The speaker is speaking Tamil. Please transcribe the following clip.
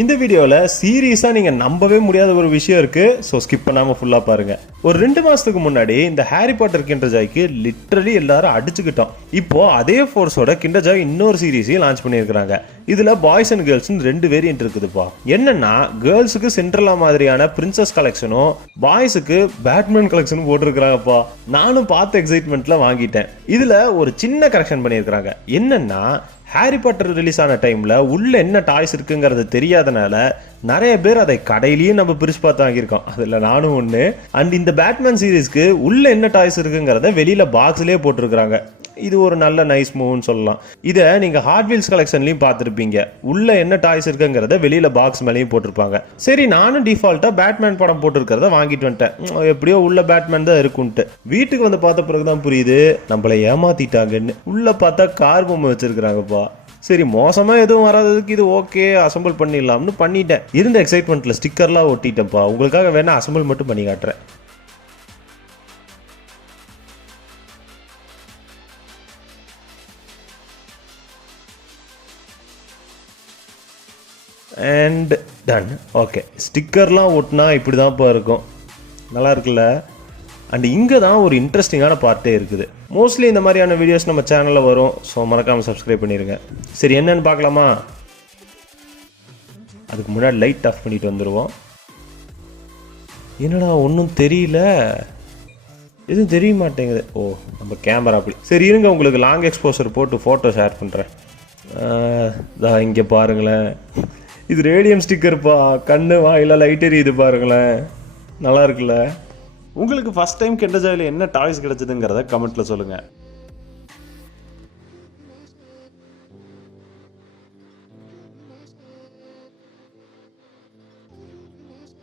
இந்த வீடியோவில் சீரியஸாக நீங்கள் நம்பவே முடியாத ஒரு விஷயம் இருக்குது. ஸோ ஸ்கிப் பண்ணாமல் ஃபுல்லாக பாருங்கள். ஒரு 2 மாதத்துக்கு முன்னாடி இந்த ஹாரி பாட்டர் கிண்டர் ஜாய்க்கு லிட்ரலி எல்லாரும் அடிச்சுக்கிட்டோம். இப்போ அதே ஃபோர்ஸோட கிண்டர் ஜாய் இன்னொரு சீரீஸையும் லான்ச் பண்ணியிருக்கிறாங்க. இதில் பாய்ஸ் அண்ட் கேர்ள்ஸ்னு 2 வேரியன்ட் இருக்குதுப்பா. என்னன்னா கேர்ள்ஸுக்கு சிண்ட்ரெல்லா மாதிரியான பிரின்சஸ் கலெக்ஷனும் பாய்ஸுக்கு பேட்மேன் கலெக்ஷனும் போட்டிருக்கிறாங்கப்பா. நானும் பார்த்த எக்ஸைட்மெண்ட்ல வாங்கிட்டேன். இதில் ஒரு சின்ன கரெக்ஷன் பண்ணியிருக்கிறாங்க. என்னன்னா ஹாரி பாட்டர் ரிலீஸ் ஆன டைம்ல உள்ள என்ன டாய்ஸ் இருக்குங்கிறது தெரியாதனால நிறைய பேர் அதை கடையிலேயே நம்ம பிரிச்சு பார்த்து வாங்கியிருக்கோம். அதில் நானும் ஒன்று. அண்ட் இந்த பேட்மேன் சீரீஸ்க்கு உள்ள என்ன டாய்ஸ் இருக்குங்கிறத வெளியில பாக்ஸ்லேயே போட்டிருக்கிறாங்க. இது ஒரு நல்ல நைஸ் மூவ்னு சொல்லலாம். இதை நீங்கள் ஹாட் வீல்ஸ் கலெக்ஷன்லையும் பார்த்துருப்பீங்க. உள்ள என்ன டாய்ஸ் இருக்குங்கிறத வெளியில் பாக்ஸ் மேலேயும் போட்டிருப்பாங்க. சரி, நானும் டிஃபால்ட்டாக பேட்மேன் படம் போட்டிருக்கிறத வாங்கிட்டு வந்துட்டேன். எப்படியோ உள்ள பேட்மேன் தான் இருக்குன்ட்டு. வீட்டுக்கு வந்து பார்த்த பிறகு தான் புரியுது நம்மளை ஏமாத்திட்டாங்கன்னு. உள்ள பார்த்தா கார் பொம்மை வச்சிருக்கிறாங்கப்பா. சரி, மோசமாக எதுவும் வராததுக்கு இது ஓகே, அசம்பிள் பண்ணிடலாம்னு பண்ணிட்டேன். இருந்த எக்ஸைட்மெண்ட்டில் ஸ்டிக்கர்லாம் ஒட்டிட்டேன்ப்பா. உங்களுக்காக வேணா அசம்பிள் மட்டும் பண்ணி காட்டுறேன். And ton. ஓகே, ஸ்டிக்கர்லாம் ஒட்டினா இப்படி தான்ப்பா இருக்கும். நல்லா இருக்குல்ல? அண்ட் இங்கே தான் ஒரு இன்ட்ரெஸ்டிங்கான பார்ட்டே இருக்குது. மோஸ்ட்லி இந்த மாதிரியான வீடியோஸ் நம்ம சேனலில் வரும். ஸோ மறக்காமல் சப்ஸ்கிரைப் பண்ணிடுங்க. சரி, என்னன்னு பார்க்கலாமா? அதுக்கு முன்னாடி லைட் ஆஃப் பண்ணிட்டு வந்துடுவோம். என்னடா ஒன்றும் தெரியல, எதுவும் தெரிய மாட்டேங்குது. ஓ, நம்ம கேமரா அப்படி. சரி இருங்க, உங்களுக்கு லாங் எக்ஸ்போசர் போட்டு ஃபோட்டோ ஷேர் பண்ணுறேன். இங்கே பாருங்களேன், இது ரேடியம் ஸ்டிக்கர்ப்பா. கண்ணு வாயில லைட் எரியுது பாருங்களேன். நல்லா இருக்குல்ல? உங்களுக்கு ஃபர்ஸ்ட் டைம் கிண்டர் ஜாயில் என்ன டாய்ஸ் கிடைச்சதுங்கிறத கமெண்ட்ல சொல்லுங்கள்.